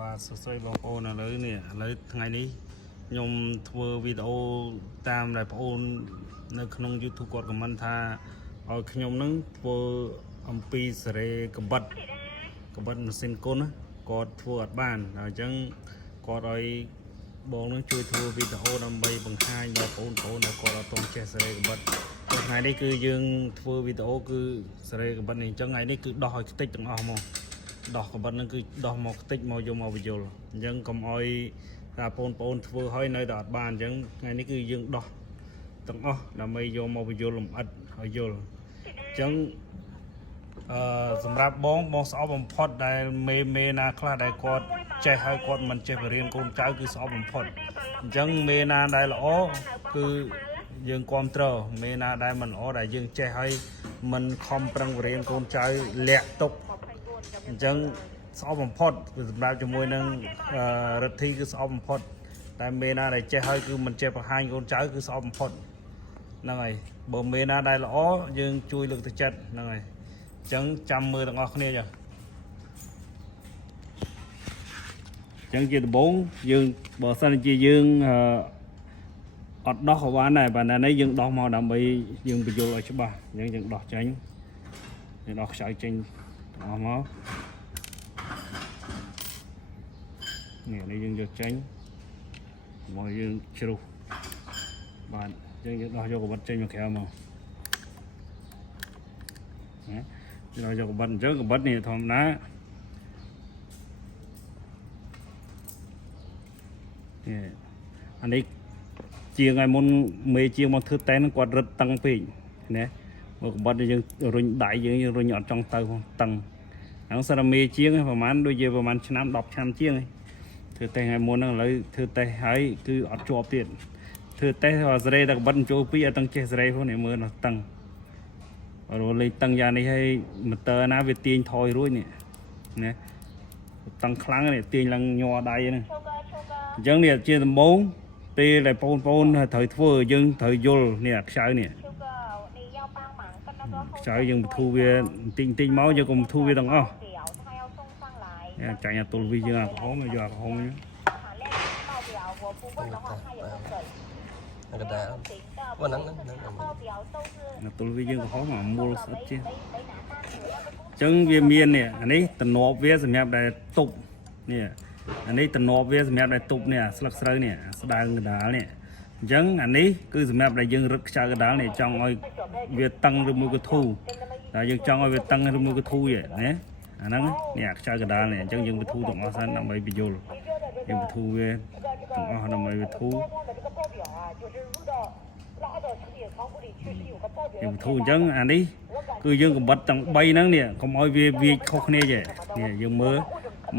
បាទសួស្តីបងប្អូនឥឡូវថ្ងៃនេះខ្ញុំធ្វើវីដេអូតាមដែលបងប្អូននៅក្នុង YouTube គាត់ខមមិនថាឲ្យខ្ញុំនឹងធ្វើអំពីសេរីកបិតម៉ាស៊ីនគុណគាត់ធ្វើអត់បានអញ្ចឹងគាត់ឲ្យបងនឹងជួយធ្វើវីដេអូដើម្បីបង្ហាញដល់បងប្អូនដែលគាត់អត់ទាន់ចេះសេរីកបិតថ្ងៃនេះគឺយើងធ្វើវីដេអូគឺសេរីកបិតនេះអញ្ចឹងថ្ងៃនេះគឺដោះឲ្យខ្ទេចទាំងអស់ហ្មងដោះកបិតហ្នឹងគឺដោះមកខ្ទេចមកយកមកបញ្យលអញ្ចឹងកុំអោយថាបងប្អូនធ្វើឲ្យនៅតែអត់បានអញ្ចឹងថ្ងៃនេះគឺយើងដោះទាំងអស់ដើម្បីយកមកបញ្យលលម្អិតឲ្យយល់អញ្ចឹងសម្រាប់បងស្អប់បំផុតដែលមេណាខ្លះដែលគាត់ចេះហើយគាត់មិនចេះបរៀនកូនចៅគឺស្អប់បំផុតអញ្ចឹងមេណាដែលល្អគឺយើងគ្រប់គ្រងមេណាដែលមិនល្អដែលយើងចេះហើយមិនខំប្រឹងបរៀនកូនចៅលាក់ទុកអញ្ចឹងស្អប់បំផុតគឺសម្រាប់ជាមួយនឹងរដ្ឋីគឺស្អប់បំផុតតែមេណាដែលចេះហើយគឺមិនចេះបង្ហាញកូនចៅគឺស្អប់បំផុតហ្នឹងហើយបើមេណាដែលល្អយើងជួយលើកទឹកចិត្តហ្នឹងហើយអញ្ចឹងចាំមើលទាំងអស់គ្នាចឹងជាដំបូងយើងបើសិនជាយើងអត់ដោះក៏បានដែរប៉ុន្តែនេះយើងដោះមកដើម្បីយើងបញ្យល់ឲ្យច្បាស់អញ្ចឹងយើងដោះចេញយើងដោះខ្ចៅចេញអស់មកនេះយើងយកចេញមកយើងជ្រុះបាទអញ្ចឹងយើងដោះយកកបិតចេញមកក្រៅមកណាយើងយកកបិតអញ្ចឹងកបិតនេះធម្មតាអានេះជាងឲ្យមុនមេជាងមកធ្វើតែនគាត់រឹតតឹងពេកណាមកកបិតយើងរុញដៃយើងរុញអត់ចង់ទៅតឹងហ្នឹងសារមេជាងប្រហែលដូចជាប្រហែលឆ្នាំ10ឆ្នាំជាងធ្វើតេស្តថ្ងៃមុនហ្នឹងឥឡូវធ្វើតេស្តហើយគឺអត់ជាប់ទៀតធ្វើតេស្តសេរីតែកបិតចូលពីអត់ទាំងចេះសេរីផងនេះមើលដល់តឹងរលលេងតឹងយ៉ាងនេះហើយម៉ូទ័រណាវាទាញថយរួចនេះណាតឹងខ្លាំងនេះទាញឡើងញ័រដៃហ្នឹងអញ្ចឹងនេះជាដំបូងពេលដែលបងប្អូនត្រូវធ្វើយើងត្រូវយល់នេះខ្ចៅនេះខ្ចៅយើងបធូរវាបន្តិចមកយើងកុំបធូរវាទាំងអស់ចាញ់អាទល់វីយើងអាក្រហមយកអាក្រហមហ្នឹងcái đá mà nắngអាទល់វីយើងក្រហមអាមូលស្អិតជាអញ្ចឹងវាមាននេះអានេះតំណប់វាសម្រាប់ដែលទប់នេះអានេះតំណប់វាសម្រាប់ដែលទប់នេះស្លឹកស្រូវនេះស្ដើងកដាលនេះអញ្ចឹងអានេះគឺសម្រាប់ដែលយើងរឹតខ្ចៅកដាលនេះចង់ឲ្យវាតឹងឬមួយកធូតែយើងចង់ឲ្យវាតឹងឬមួយកធូណាអាហ្នឹងនេះខ្ចៅកដាលនេះអញ្ចឹងយើងបធូរទាំងអស់សិនដើម្បីបញ្យល់យើងបធូរវាទាំងអស់ដើម្បីបធូរយើងបធូរអញ្ចឹងអានេះគឺយើងកំបិតទាំង3ហ្នឹងនេះកុំឲ្យវាវាខុសគ្នាទេនេះយើងមើល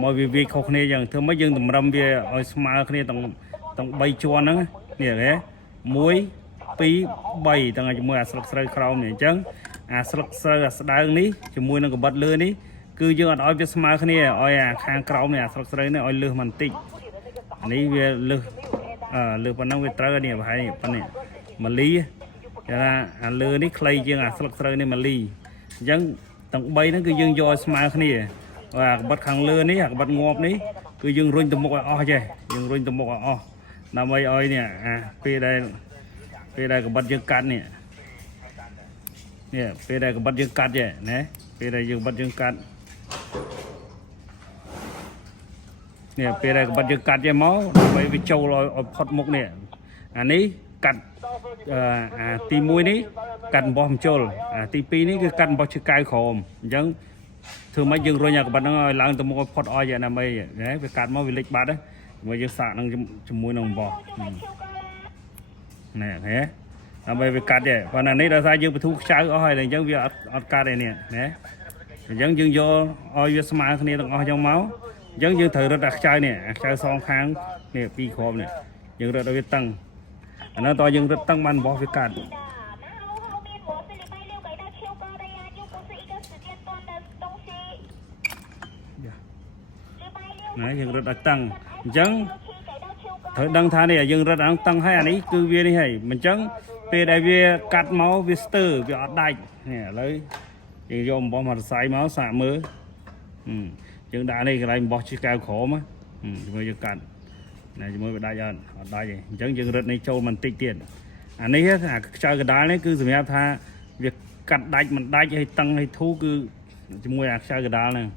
មកវាខុសគ្នាអញ្ចឹងធ្វើម៉េចយើងតម្រឹមវាឲ្យស្មើគ្នាទាំង3ជាន់ហ្នឹងនេះហ៎1 2 3ទាំងជាមួយអាស្លឹកស្រូវក្រោមនេះអញ្ចឹងអាស្លឹកស្រូវអាស្ដើងនេះជាមួយនឹងកបិតលើនេះគឺយើងអត់ឲ្យវាស្មើគ្នាឲ្យអាខាងក្រោមនេះអាស្លឹកស្រូវនេះឲ្យលើសបន្តិចនេះវាលើសលើសប៉ុណ្ណឹងវាត្រូវនេះប្រហែលប៉ុណ្នេះម៉ាលីគេថាអាលើនេះខ្លីជាងអាស្លឹកស្រូវនេះម៉ាលីអញ្ចឹងទាំង3ហ្នឹងគឺយើងយកឲ្យស្មើគ្នាអាកបិតខាងលើនេះអាកបិតងាប់នេះគឺយើងរុញទៅមុខឲ្យអស់ចេះយើងរុញទៅមុខឲ្យអស់ដើម្បីឲ្យនេះអាពេលដែលកបិតយើងកាត់នេះពេលដែលកបិតយើងកាត់ចេះណាពេលដែលយើងកបិតយើងកាត់នេះពេលដែលកបិតយើងកាត់ចេះមកដើម្បីវាចូលឲ្យផុតមុខនេះអានេះកាត់អាទី1នេះកាត់អំបោះមជុលអាទី2នេះគឺកាត់អំបោះឈើកៅក្រោមអញ្ចឹងធ្វើម៉េចយើងរុញអាកបិតហ្នឹងឲ្យឡើងទៅមុខឲ្យផុតអស់យ៉ាងណាមីណាវាកាត់មកវាលិចបាត់ហើយយើងសាកនឹងជាមួយនឹងអំបោះណែហ៎ដើម្បីវាកាត់ទេប៉ុន្តែនេះដោយសារយើងបធូរខ្ចៅអស់ហើយអញ្ចឹងវាអត់កាត់ទេនេះណាអញ្ចឹងយើងយកឲ្យវាស្មើគ្នាទាំងអស់អញ្ចឹងមកអញ្ចឹងយើងត្រូវរឹតអាខ្ចៅនេះអាខ្ចៅសងខាងនេះពីរគ្រាប់នេះយើងរឹតឲ្យវាតឹងអានោះតើយើងរឹតតឹងបានអំបោះវាកាត់ណាយើងរឹតឲ្យតឹងអញ្ចឹងត្រូវដឹងថានេះយើងរឹតឲ្យតឹងហើយអានេះគឺវានេះហើយមិនអញ្ចឹងពេលដែលវាកាត់មកវាស្ទើរវាអត់ដាច់នេះឥឡូវយើងយកអំបោះមកសរសៃមកសាកមើលយើងដាក់នេះកន្លែងអំបោះជិះកៅក្រោម ជាមួយយើងកាត់ណែជាមួយវាដាច់អត់ដាច់ទេអញ្ចឹងយើងរឹតនេះចូលបន្តិចទៀតអានេះអាខ្យល់កដាលនេះគឺសម្រាប់ថាវាកាត់ដាច់មិនដាច់ឲ្យតឹងឲ្យធូរគឺជាមួយអាខ្យល់កដាលហ្នឹង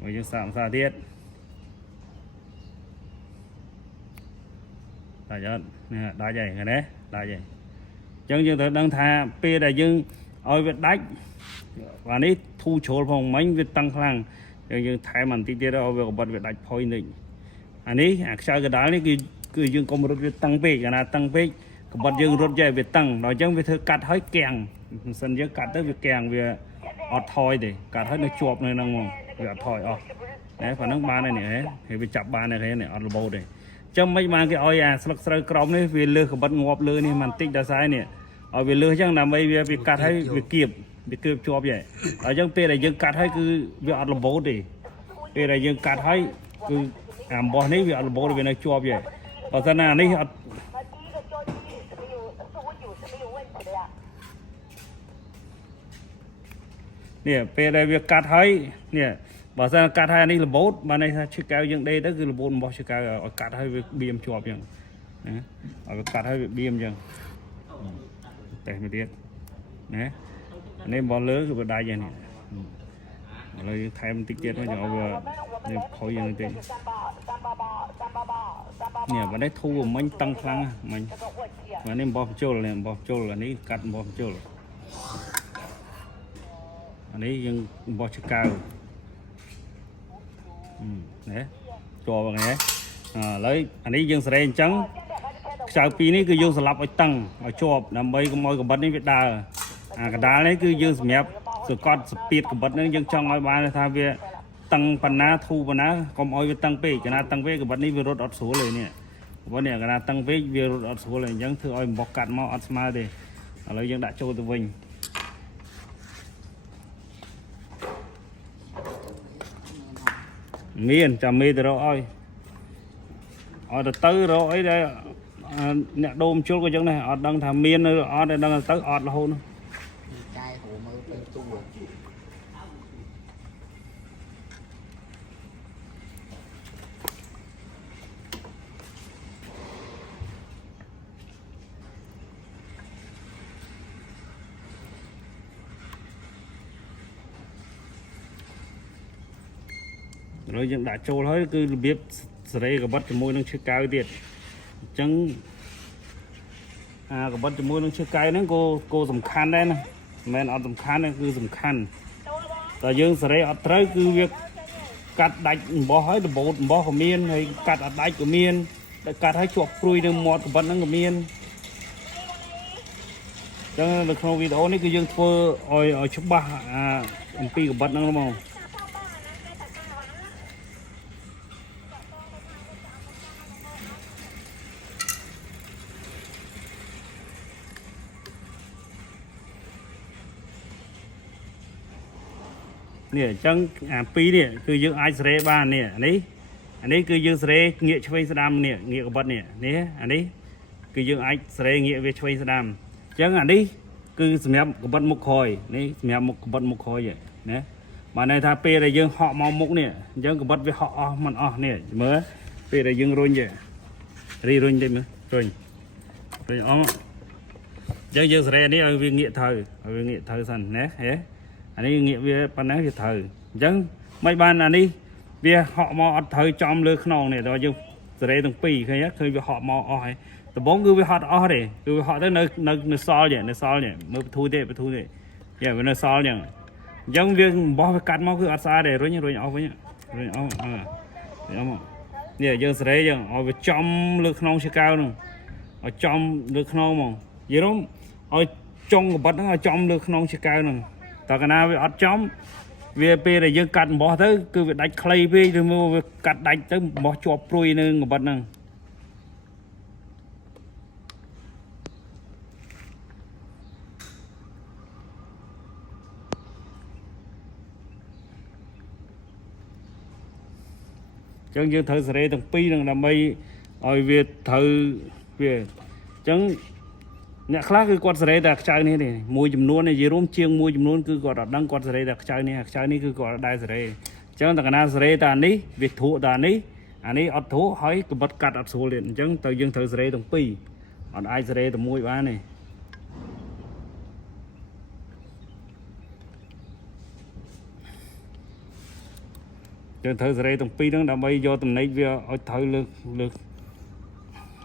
មកយើងសាកភាសាទៀតដាច់អត់នេះដាច់ហើយឃើញទេដាច់ហើយអញ្ចឹងយើងត្រូវដឹងថាពេលដែលយើងឲ្យវាដាច់អានេះធូរជ្រុលផងមិញវាតឹងខ្លាំងយើងថែមបន្តិចទៀតឲ្យវាកបិតវាដាច់ផុយនិចអានេះអាខ្យល់កដាលនេះគឺយើងកុំរត់វាតឹងពេកកាលណាតឹងពេកកបិតយើងរត់ចេះវាតឹងដល់អញ្ចឹងវាធ្វើកាត់ឲ្យគាំងមិនសិនយើងកាត់ទៅវាគាំងវាអត់ថយទេកាត់ឲ្យនៅជាប់នៅហ្នឹងមកវាអត់ថយអស់តែប៉ុណ្ណឹងបានហើយនេះហេវាចាប់បានហើយនេះអត់របូតទេចឹងមិនបានគេឲ្យអាស្លឹកស្រូវក្រមនេះវាលើសកបិតងាប់លើនេះបន្តិចដល់ស្អែនេះឲ្យវាលើសចឹងដើម្បីវាកាត់ឲ្យវាគៀបជាប់ហើយដល់អញ្ចឹងពេលដែលយើងកាត់ឲ្យគឺវាអត់របូតទេពេលដែលយើងកាត់ឲ្យគឺអំបោះនេះវាអត់របូតវានៅជាប់ហើយបើសិនណានេះអត់នេះពេលដែលវាកាត់ហើយនេះបើសិនកាត់ហើយនេះរបូតបានន័យថាឈើកែវយើងដេកទៅគឺរបូតរបស់ឈើកែវឲ្យកាត់ហើយវាបៀមជាប់ចឹងណាឲ្យវាកាត់ហើយវាបៀមចឹងតែមួយទៀតណានេះបោះលើគឺវាដាច់ហើយនេះឥឡូវយើងថែមបន្តិចទៀតមកយើងឲ្យវាផុយយ៉ាងតិចនេះបើនេះធូរមិញតឹងខ្លាំងមិញបាទនេះបោះបញ្ចូលនេះបោះបញ្ចូលអានេះកាត់បោះបញ្ចូលអានេះយើងបោះឆ្កៅណែជាប់ហ្នឹងឥឡូវអានេះយើងស្រែអញ្ចឹងខ្សៅពីរនេះគឺយើងស្លាប់ឲ្យតឹងឲ្យជាប់ដើម្បីកុំឲ្យកបិតនេះវាដើរអាកដាលនេះគឺយើងសម្រាប់សកត់ស្ពាតកបិតហ្នឹងយើងចង់ឲ្យបានថាវាតឹងប៉ុណ្ណាធូរប៉ុណ្ណាកុំឲ្យវាតឹងពេកកាលណាតឹងពេកកបិតនេះវារត់អត់ស្រួលទេនេះកបិតនេះកាលណាតឹងពេកវារត់អត់ស្រួលទេអញ្ចឹងធ្វើឲ្យអំបោះកាត់មកអត់ស្មើទេឥឡូវយើងដាក់ចូលទៅវិញមានចាំមេទៅរកឲ្យទៅរកអីដែលអ្នកដូរជុលក៏ចឹងដែរអត់ដឹងថាមាននៅអត់ដឹងទៅអត់រហូតចាយហូរមើលទៅទូrồiយើងដាក់ចូលហើយគឺរបៀបសេរីកបិតជាមួយនឹងឈើកៅទៀតអញ្ចឹងអាកបិតជាមួយនឹងឈើកៅហ្នឹងក៏សំខាន់ដែរណាមិនមែនអត់សំខាន់ទេគឺសំខាន់តែយើងសេរីអត់ត្រូវគឺវាកាត់ដាច់អំបោះហើយដបូតអំបោះក៏មានហើយកាត់អត់ដាច់ក៏មានតែកាត់ហើយជាប់ព្រួយនៅមាត់កបិតហ្នឹងក៏មានអញ្ចឹងនៅក្នុងវីដេអូនេះគឺយើងធ្វើឲ្យច្បាស់អំពីកបិតហ្នឹងហ្មងនេះអញ្ចឹងអាពីរនេះគឺយើងអាចសេរីបាននេះអានេះគឺយើងសេរីងាកឆ្វេងស្ដាំនេះងាកកបិតនេះអានេះគឺយើងអាចសេរីងាកវាឆ្វេងស្ដាំអញ្ចឹងអានេះគឺសម្រាប់កបិតមុខក្រោយនេះសម្រាប់មុខកបិតមុខក្រោយណាបានន័យថាពេលដែលយើងហក់មកមុខនេះអញ្ចឹងកបិតវាហក់អស់មិនអស់នេះមើលពេលដែលយើងរុញរុញទៅមើលរុញអស់អញ្ចឹងយើងសេរីនេះឲ្យវាងាកទៅសិនណាហេអានេះងាកវាប៉ុណ្ណេះវាត្រូវអញ្ចឹងមិនបានអានេះវាហក់មកអត់ត្រូវចំលើខ្នងនេះដល់យើងសេរីទាំងពីរឃើញឃើញវាហក់មកអស់ហើយដំបូងគឺវាហត់អស់ទេគឺវាហក់ទៅនៅសល់នេះមើលបធូរទេយ៉ាវានៅសល់ចឹងអញ្ចឹងវាបោះវាកាត់មកគឺអត់ស្អាតទេរុញអស់វិញរុញអស់នេះយើងសេរីចឹងឲ្យវាចំលើខ្នងឈើកៅហ្នឹងឲ្យចំលើខ្នងហ្មងយល់ឲ្យចុងកបិតហ្នឹងឲ្យចំលើខ្នងឈើកៅហ្នឹងតើកាលណាវាអត់ចំវាពេលដែលយើងកាត់អំបោះទៅគឺវាដាច់ខ្លីពេកឬមកវាកាត់ដាច់ទៅអំបោះជាប់ព្រួយនៅកបិតហ្នឹងអញ្ចឹងយើងត្រូវសេរីទាំងពីរនឹងដើម្បីឲ្យវាត្រូវវាអញ្ចឹងអ្នកខ្លះគឺគាត់សេរីតែខ្ចៅនេះទេមួយចំនួននិយាយរួមជាងមួយចំនួនគឺគាត់អត់ដឹងគាត់សេរីតែខ្ចៅនេះគឺគាត់អត់ដែរសេរីអញ្ចឹងតែកណាសេរីតែនេះវាធក់តែនេះ anh ấy ọt thú hỏi cái bật cắt ọt số liền chẳng từ dương thử sợi đồng pi ọt ai sợi đồng mũi ba này dương thử sợi đồng pi đó đã bay do tầm này vừa ọt thử lực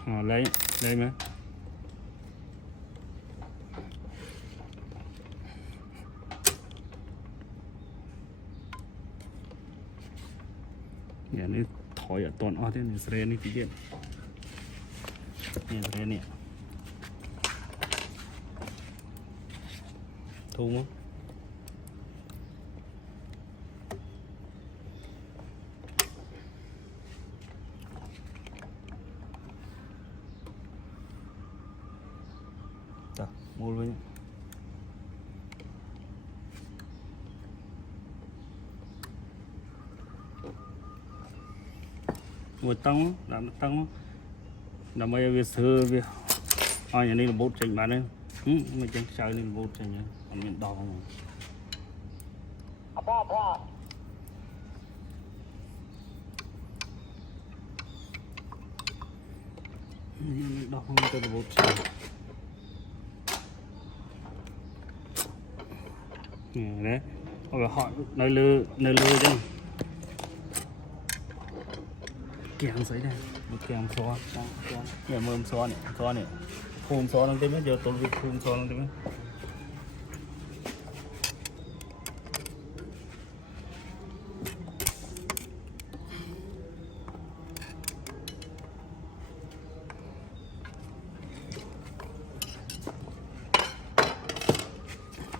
lấy đây mà nhà này thổi ở toàn thế này sợi này tí điện này sợi này thu không ta mua luôn một tông làm bây giờ xưa việc nhà này là bột chanh bán đấy mình chẳng chơi nên bột chanh nhá còn miền đỏ không đỏ không tôi là bột chanh đấy họ nơi lư chứ kèm giấy này một kèm xóa nhà mơm xóa này phun xóa năng tím giờ tôi việc phun xóa năng tím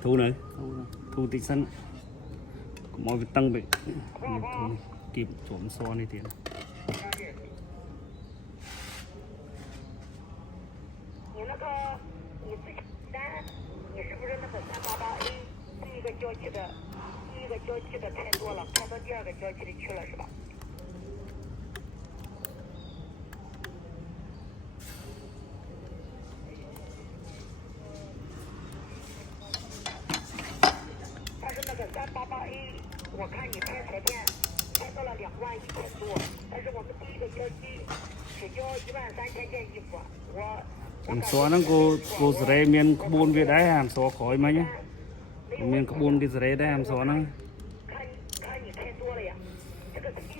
thu này thu tích sân mọi việc tăng bị kịp trộm xóa này tiền郊区的太多了，开到第二个郊区里去了是吧？但是那个388A，我看你开彩电开到了21000多，但是我们第一个郊区只交13000件衣服，hàng xóa nó cô rễ miền buôn việt đấy hàng xóa khỏi mấy nhá miền buôn cái rễ đấy hàng xóa nó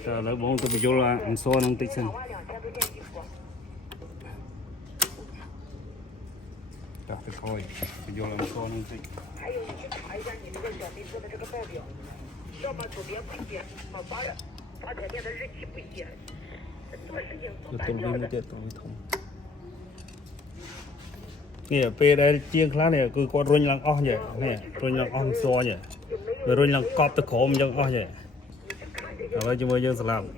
giờ lấy bông tôi bị vô là hàng xóa nó tích sân giờ thì thôi bị vô là hàng xóa nó tích tôi đi một tiệt tôi thông nè pe đây chiên khá này cứ có run lăng o vậy nè run lăng on so vậy rồi run lăng cọp tới khổ mình o vậy rồi chúng tôi dân làm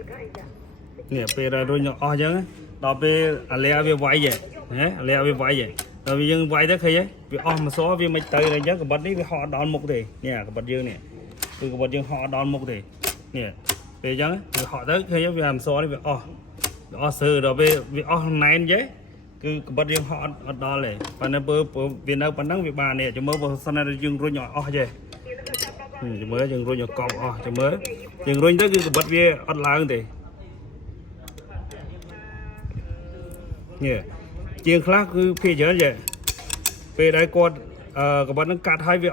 nè pe đây run lăng o chứ đó pe lẹ về vay vậy nhé lẹ về vay vậy rồi bây giờ vay thế khi ấy vì on mà số vì mấy tay này nhớ cái bật đi vì họ đón một thì nè cái bật dương nè từ cái bật dương họ đón một thì nè bây giờ vì họ tới khi ấy vì làm số đi vì o sờ rồi vì o này vậy cứ bật riêng họ ở đó này và nó bơ việt nam bản năng việt bà này cho mới vào sân này dừng rồi nhỏ o vậy cho mới dừng rồi nhỏ cọp o cho mới dừng rồi tới cứ bật về ở làng thì nhỉ chiên khác cứ phi chở vậy về đây con các bạn nó cắt hai về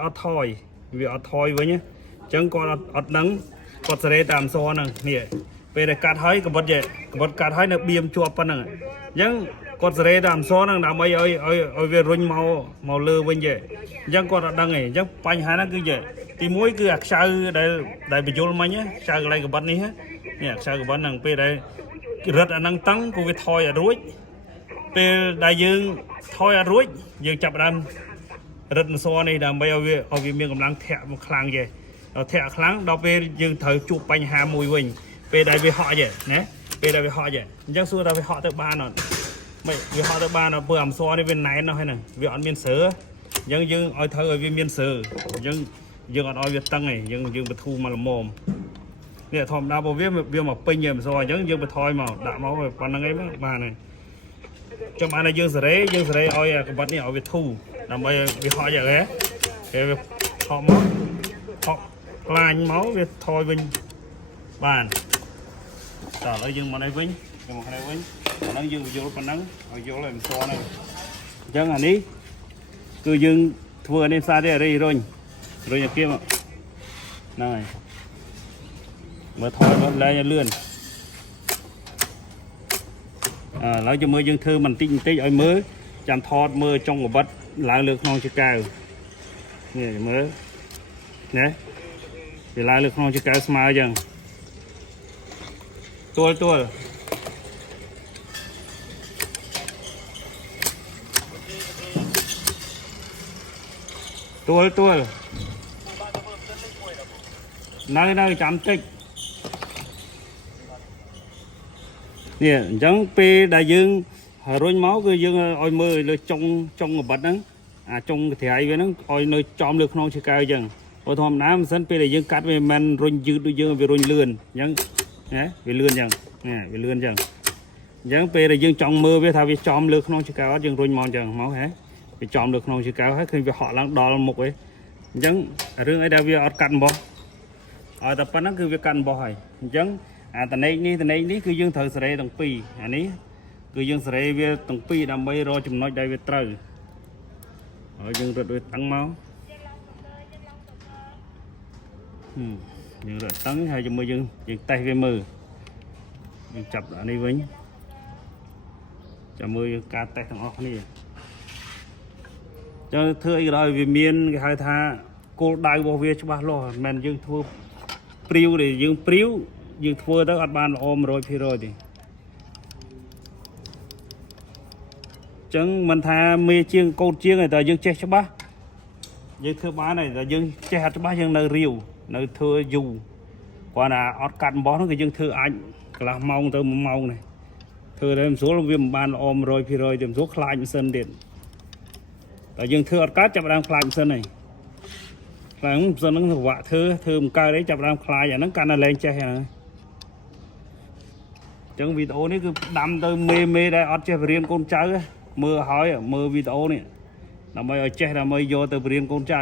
ở thoi với nhé chẳng còn ở nắng còn sẽ làm so nè nhỉ về đây cắt hai các bạn vậy các bạn cắt hai là biếm chua pan nè chẳng con sẽ làm số năng làm ấy ở về rung màu lơ bên vậy chẳng còn đang này chẳng bánh hai nó cứ vậy thì mỗi cứ ạc sao đây bị vô mấy nhé sao lại cái bánh này hết nè sao cái bánh năng pe đây rất là năng tăng của cái thoi ở ruột pe đại dương thoi ở ruột dương chập đan rất là so này làm bây ở về miền cầm lăng thẹn một khang vậy thẹn khang đó pe dương thời chụp bánh hà mùi mình pe đây về họ vậy nè pe đây về họ vậy chẳng xưa đây về họ tới ba rồi mày vì họ tới ba nó vừa làm so đi bên này nó hay này vì họ miền sớ dân ở thơ ở bên miền sớ dân ở việt tăng này dân bị thu mà làm mồm nè thòm đa bộ viết mà pin nhiều so dân bị thôi mà đã máu về còn năng ấy mà này trong anh này dân sớ oi cái bát này ở việt thu làm bây vì họ vậy đấy để họ máu họ là máu việt thôi bên bàn តើឥឡូវយើងមកនេះវិញមកនេះវិញអាហ្នឹងយើងបញ្យល់ប៉ុណ្ណឹងឲ្យយល់ឲ្យមិនស្គាល់ហ្នឹងអញ្ចឹងអានេះគឺយើងធ្វើនេះផ្សារទេរីរុញអាគៀមហ្នឹងហើយមើលថយមើលលែងឲ្យលឿនឥឡូវចាំមើលយើងធ្វើបន្តិចឲ្យមើលចាំថតមើលចុងកបិតឡើងលើក្នុងជាកៅនេះមើលណាវាឡើងលើក្នុងជាកៅស្មើអញ្ចឹងទួលនៅចាំតិចនេះអញ្ចឹងពេលដែលយើងរុញមកគឺយើងឲ្យមើលលើចុងកបិតហ្នឹងអាចុងកត្រៃវាហ្នឹងឲ្យនៅចំលើក្នុងជាកៅអញ្ចឹងព្រោះធម្មតាមិនសិនពេលដែលយើងកាត់វាមិនរុញយឺតដូចយើងវារុញលឿនអញ្ចឹងណាវាលឿនអញ្ចឹងវាលឿនអញ្ចឹងពេលដែលយើងចង់មើលវាថាវាចំលើក្នុងជាកៅអត់យើងរុញមកអញ្ចឹងមកហ៎វាចំលើក្នុងជាកៅហើយឃើញវាហក់ឡើងដល់មុខឯងអញ្ចឹងរឿងអីដែលវាអត់កាត់អំបោះឲ្យតែប៉ុណ្ណឹងគឺវាកាត់អំបោះហើយអញ្ចឹងអាតនេកនេះគឺយើងត្រូវសេរីទាំងពីរអានេះគឺយើងសេរីវាទាំងពីរដើម្បីរកចំណុចដែលវាត្រូវហើយយើងរត់វាតឹងមកយើងរត់តឹងហើយជាមួយយើងតេស្តវាមើលយើងចាប់អានេះវិញចាំមើលយើងការតេស្តទាំងអស់គ្នាចាំធ្វើអីក៏ដោយវាមានគេហៅថាគោលដៅរបស់វាច្បាស់លាស់មិនមែនយើងធ្វើព្រាវទេយើងព្រាវយើងធ្វើទៅអត់បានល្អ 100% ទេចឹងមិនថាមេជាងកូនជាងតែយើងចេះច្បាស់យើងធ្វើបានហើយតែយើងចេះអត់ច្បាស់យើងនៅរាវនៅធ្វើយូរគាត់ថាអត់កាត់អំបោះនោះគឺយើងធ្វើអាចកន្លះម៉ោងទៅ1ម៉ោងនេះធ្វើតែមិនស្រួលវាមិនបានល្អ 100% ទេមិនស្រួលខ្លាចម៉ាស៊ីនទៀតតែយើងធ្វើអត់កាត់ចាប់ដើមខ្លាចម៉ាស៊ីនហើយខ្លាចម៉ាស៊ីនហ្នឹងពិបាកធ្វើមិនកើតទេចាប់ដើមខ្លាចអាហ្នឹងកាន់តែលែងចេះហ្នឹងចឹងវីដេអូនេះគឺដាំទៅមេដែលអត់ចេះបរៀនកូនចៅមើលហើយមើលវីដេអូនេះដើម្បីឲ្យចេះដើម្បីយកទៅបរៀនកូនចៅ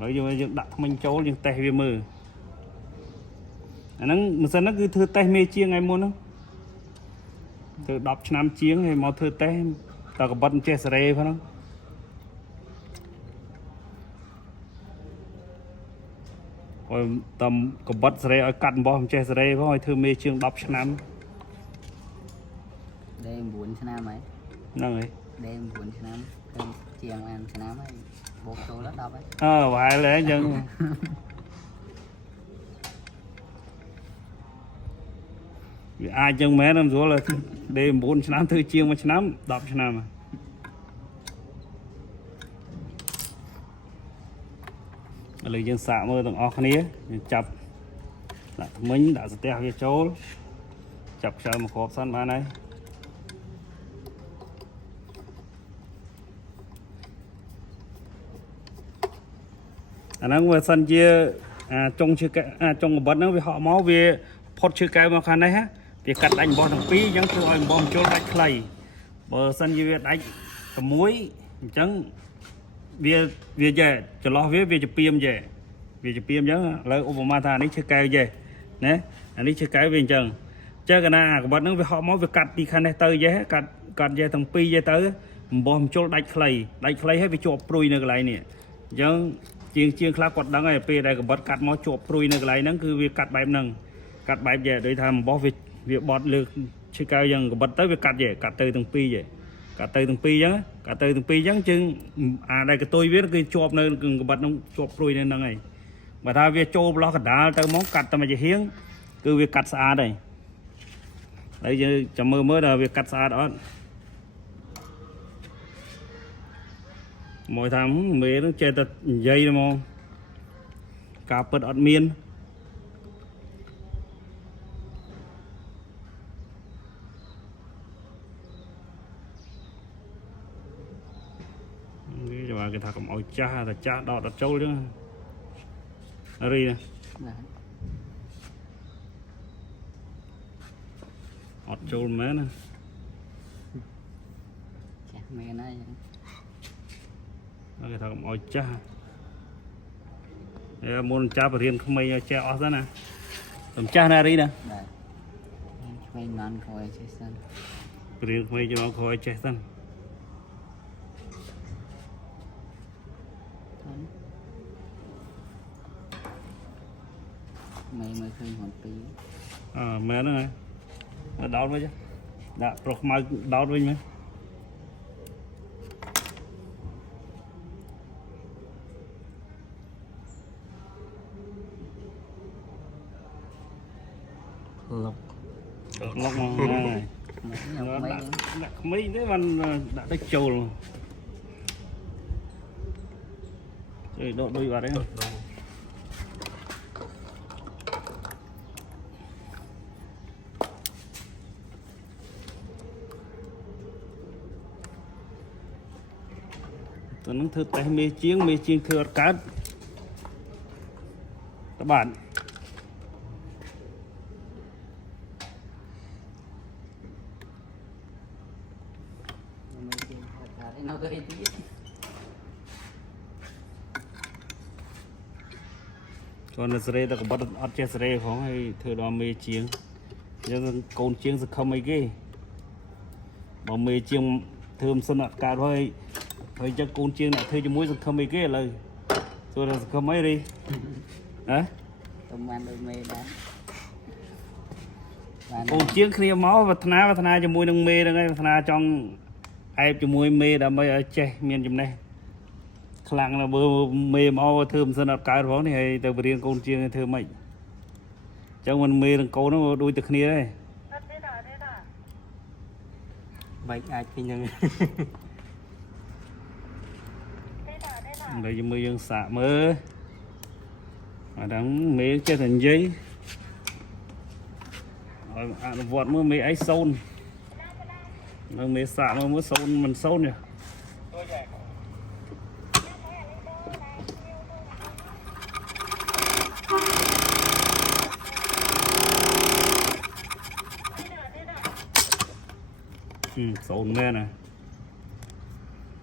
ហើយយើងដាក់ថ្មិញចូលយើងតេស្តវាមើលអាហ្នឹងម៉ាស៊ីនហ្នឹងគឺធ្វើតេស្តមេជាងថ្ងៃមុនហ្នឹងធ្វើ10ឆ្នាំជាងហើយមកធ្វើតេស្តតើកបិតចេះសេរីហ្នឹងឲ្យតំកបិតសេរីឲ្យកាត់អំបោះមិនចេះសេរីផងឲ្យធ្វើមេជាង10ឆ្នាំដេ9ឆ្នាំហើយហ្នឹងហើយដេ9ឆ្នាំឃើញជាងបានឆ្នាំហើយបូកចូលដល់10ហើយប្រហែលហើយអញ្ចឹងវាអាចអញ្ចឹងមែនមិនស្រួលដេ9ឆ្នាំធ្វើជាង1ឆ្នាំ10ឆ្នាំឥឡូវយើងសាកមើលទាំងអស់គ្នាយើងចាប់ដាក់ថ្មិញដាក់ស្ទះវាចូលចាប់ខ្យល់មកគ្រាប់សិនបានហើយអាហ្នឹងវាសិនជាចុងកបិតហ្នឹងវាហក់មកវាផុតឈើកែវមកខាងនេះវាកាត់ដាច់អំបោះទាំងពីរអញ្ចឹងធ្វើឲ្យអំបោះចូលដាច់ខ្លីបើសិនជាវាដាច់តែមួយអញ្ចឹងវាចន្លោះវាជាពីមចែវាជាពីមអញ្ចឹងឥឡូវឧបមាថាអានេះឈើកែវចែណាអានេះឈើកែវវាអញ្ចឹងចេះកណាអាកបិតហ្នឹងវាហក់មកវាកាត់ពីខាងនេះទៅចែកាត់ចែទាំងពីរចែទៅអំបោះចូលដាច់ខ្លីហើយវាជាប់ព្រួយនៅកន្លែងនេះអញ្ចឹងជាងខ្លះគាត់ដឹងហើយពេលដែលកបិតកាត់មកជាប់ព្រួយនៅកន្លែងហ្នឹងគឺវាកាត់បែបហ្នឹងកាត់បែបដូចថាអំបោះវាបត់លើឈើកែវយ៉ាងកបិតទៅវាកាត់ទៅទាំងពីរកាត់ទៅទាំងពីរអញ្ចឹងជើងអាដែលកតុយវាគឺជាប់នៅកបិតហ្នឹងជាប់ព្រួយនៅហ្នឹងហើយបើថាវាចូលប្លោះកដាលទៅមកកាត់តែមួយជាហៀងគឺវាកាត់ស្អាតហើយហើយយើងចាំមើលថាវាកាត់ស្អាតអត់មកថាមេនឹងចេះតែនិយាយហ្មងការពិតអត់មានវាគេថាកុំឲ្យចាស់តែចាស់ដកអត់ចូលចឹងរីណាអត់ចូលមែនណាចាស់មែនហើយគេថាកុំឲ្យចាស់មុនចាប់រៀនក្មេងឲ្យចេះអស់ទៅណាខ្ញុំចាស់ណារីណា mấy non khỏi chơi sân ព្រៀងថ្មីចំខឲ្យចេះសិន mấy mới khơi hồn tí មែនហ្នឹងហើយដោតវិញដាក់ប្រុសខ្មៅដោតវិញមែន lục ឡុកមកហ្នឹងហើយ mấy nhọc mấy nữa ដាក់ក្មេងទេបានដាក់ទៅចូលជួយដកដូចបាត់ហ្នឹងតើនឹងធ្វើតេស្តមេជាងធ្វើអត់កើតតើបាទ nó có đi tí គាត់ស្រីតែក្បត់អត់ចេះស្រីផងហើយធ្វើដល់មេជាងយើងកូនជាងសង្ឃឹមអីគេបើមេជាងធ្វើមិនសិនអត់កើតហើយចឹងកូនជាងអ្នកធ្វើជាមួយសង្ឃឹមអីគេឥឡូវសួរថាសង្ឃឹមអីរីហ៎ tôm ăn đôi mê đã កូនជាងគ្នាមកវឌ្ឍនាជាមួយនឹងមេហ្នឹងហើយវឌ្ឍនាចង់អែបជាមួយមេដើម្បីឲ្យចេះមានចំណេះខ្លាំងណាស់បើមេមកធ្វើមិនសិនអត់កើតផងនេះហើយទៅបរៀនកូនជាងធ្វើម៉េចអញ្ចឹងមិនមេនឹងកូនហ្នឹងដូចតែគ្នាដែរ bạch ai khi nhân ឥឡូវយើងមើលយើងសាកមើលអាហ្នឹងមេចេះតែនិយាយឲ្យអនុវត្តមើលមេអីសូននៅមេសាកមើលសូនមិនសូនទេ sồn mê nè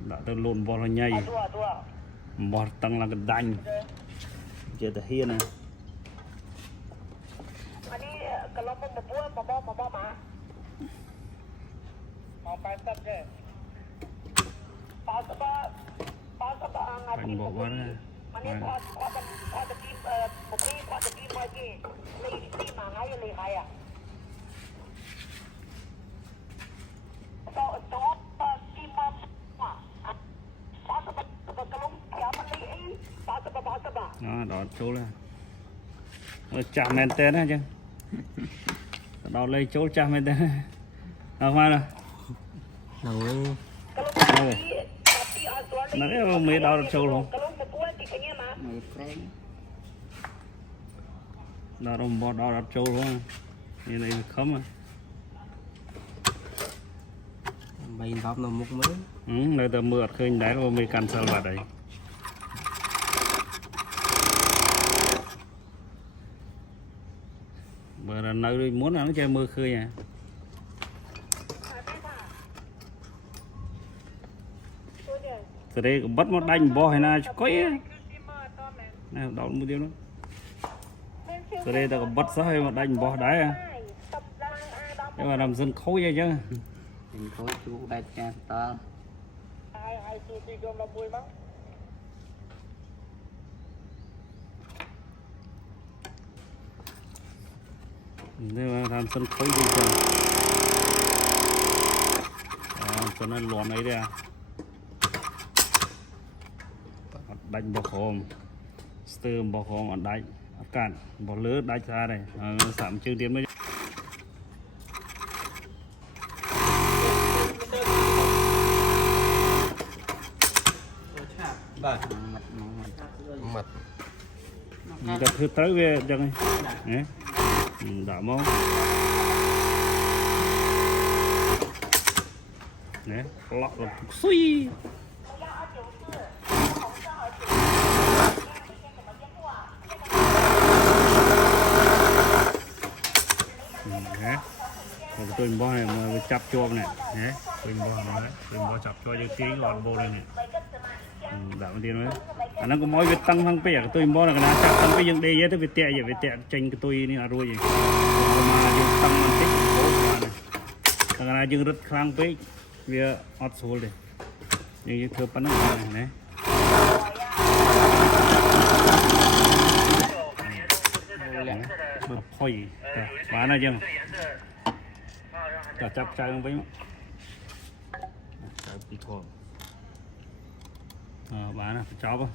đã tới lộn bò là nhây bò tăng là cái đành giờ tới hiên này อันนี้กระลมมันมาบ้วนมาบ้อมาเอาไปตัดเลยปลาสบางาน anh bỏ qua đây อันนี้พอจะกินผมนี่พอจะกินมากี่นี่มาไงเลยใครอ่ะตัวกินมาปลาสบกระลมแถวมันเลยปลาสบ đó đó chỗ là chạm men tên á chứ đó lấy chỗ chạm men tên không phải đâu nó cái mấy đó là chỗ luôn mấy friend đó đồng bò đó là chỗ luôn như này khấm à bay bắp nó múc mới nơi tờ mưa khơi đáy rồi mới can sơ vào đấy bữa là nơi muốn là nó chơi mưa khơi à từ đây cũng bắt một đánh bò hay là có ấy này đậu một tiêu nữa từ đây ta cũng bắt sáu hay một đánh bò đáy à nhưng mà làm dân khối vậy chứ mình khối chú đại cha to nên mà làm sân khối gì chứ cho nên loạn ấy đây à đánh bò khom stem bò khom ở đánh cạn bò lứa đánh ra đây sắm chương tiến mới mật gặp thứ tới về chẳng này đã mong nè lọt là suy nè tôi bò này mà chập chuông này nè tôi bò chập cho cái tiếng gọn vô đây nè đạo tiên đấy anh nó có mỗi việc tăng thăng bẻ tôi bò là cái nào chập tăng cái dân đây với tôi bị tệ tranh cái tôi này là rồi gì mà tăng tích dương rất khang với việc ọt số đây nhưng thừa bắn này bật phơi bán là chừng chặt trái với trái bị thua bán là chó không